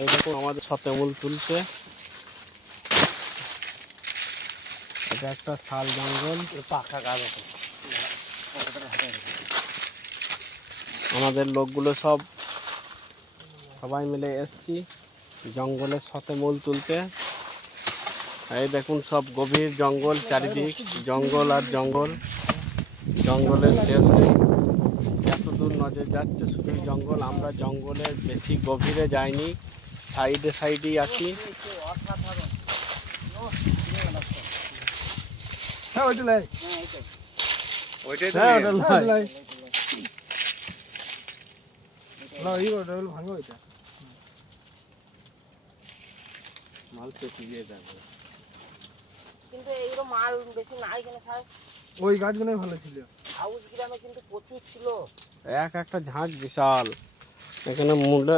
এই দেখুন আমাদের শতমূল তুলছে। এটা একটা শাল জঙ্গল, পাকা গাছ আছে। আমাদের লোকগুলো সবাই মিলে এসছি জঙ্গলের শতমূল তুলতে। এই দেখুন সব গভীর জঙ্গল, চারিদিক জঙ্গল আর জঙ্গল, জঙ্গলের শেষ নেই। এত দূর নজর যাচ্ছে শুধু জঙ্গল। আমরা জঙ্গলের বেশি গভীরে যাইনি, সাইডে সাইডেই আছি। কিন্তু এইগুলো মাল বেশি নাই কেন স্যার? ওই গাছগুলোই ভালো ছিল। হাউস গ্রামে কিন্তু প্রচুর ছিল। এক একটা ঝাঁক বিশাল। এখানে মুন্ডা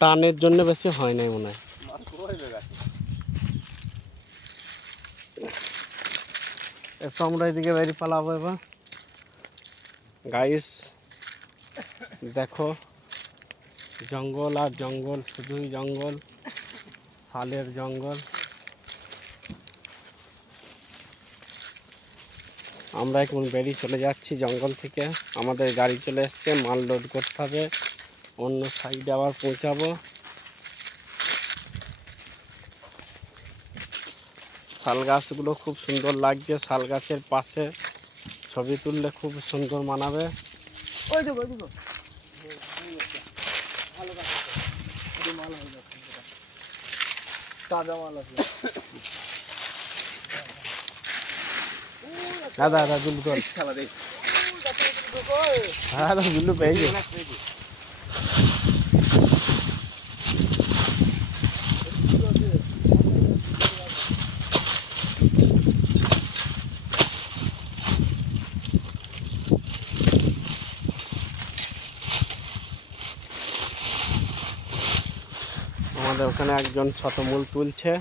টানের জন্য বেশি হয় নাই মনে হয়। এসো আমরা এদিকে বেরিয়ে পালাবো এবার। গাইস দেখো জঙ্গল আর জঙ্গল, শুধুই জঙ্গল, শালের জঙ্গল। আমরা এখন বেরিয়ে চলে যাচ্ছি জঙ্গল থেকে। আমাদের গাড়ি চলে এসছে, মাল লোড করতে হবে, অন্য সাইডে আবার পৌঁছাবো। শাল গাছগুলো খুব সুন্দর লাগছে, শাল গাছের পাশে ছবি তুললে খুব সুন্দর মানাবে। দাদা দাদা জুলু তোল, হ্যাঁ দাদা জুলু পেয়ে গেছে। আমাদের ওখানে একজন শতমূল তুলছে।